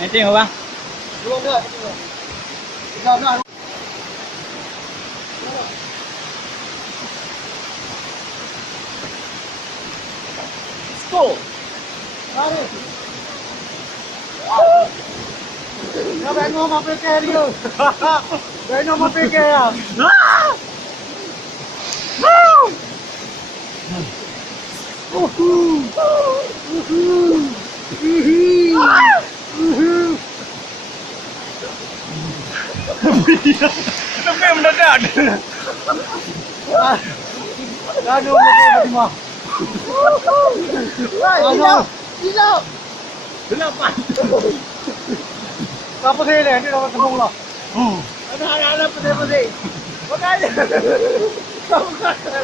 Nanti apa? Belum dah. Dah. Go. Mari. Ya bangun mau pergi dia. Bangun mau pergi ya. Tapi mendadak. Aduh, mati mah. Hilau. Kenapa? Apa sih ni? Ini dapat sembung lah. Ada putih-putih. Makanya. Kamu kata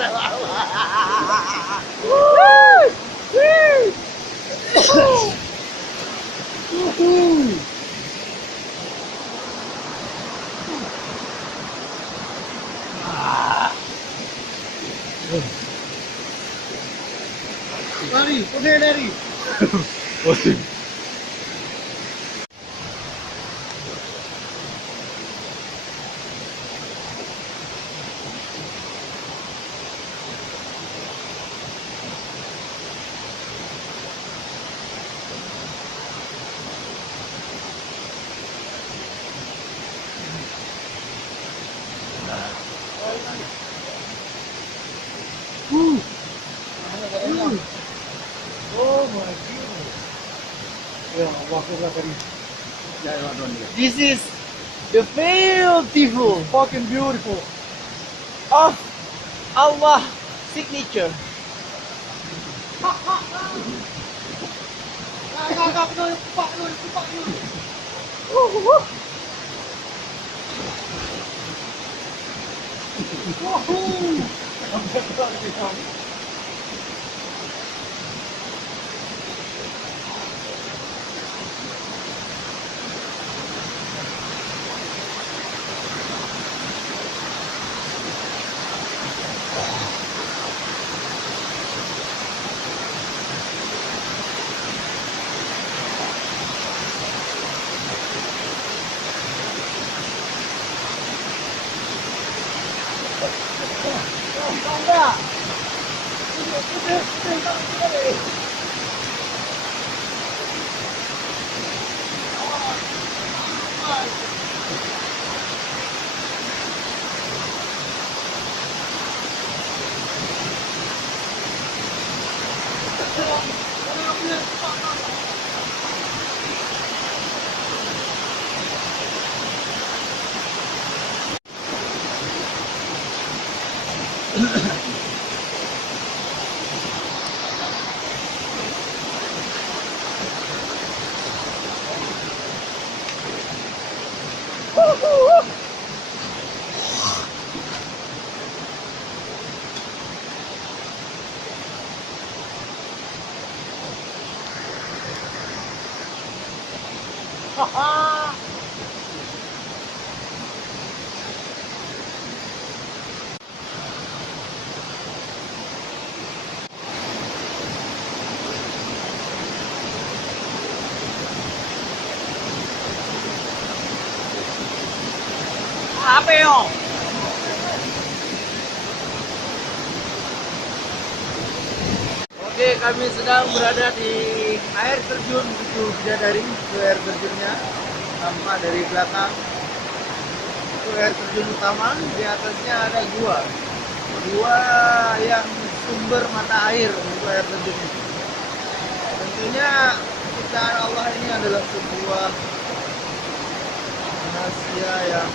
Lari, putih lari. Oh my goodness. Ya Allah, kita tadi. This is the beautiful Fucking beautiful. of Allah signature. Kakak dulu, kupak dulu. Apa yo? Oke, kami sedang berada di air terjun itu Bidadari. Itu air terjunnya, tampak dari belakang. Itu air terjun utama. Di atasnya ada gua yang sumber mata air untuk air terjun itu. Tentunya ciptaan Allah ini adalah sebuah rahasia yang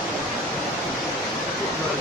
semua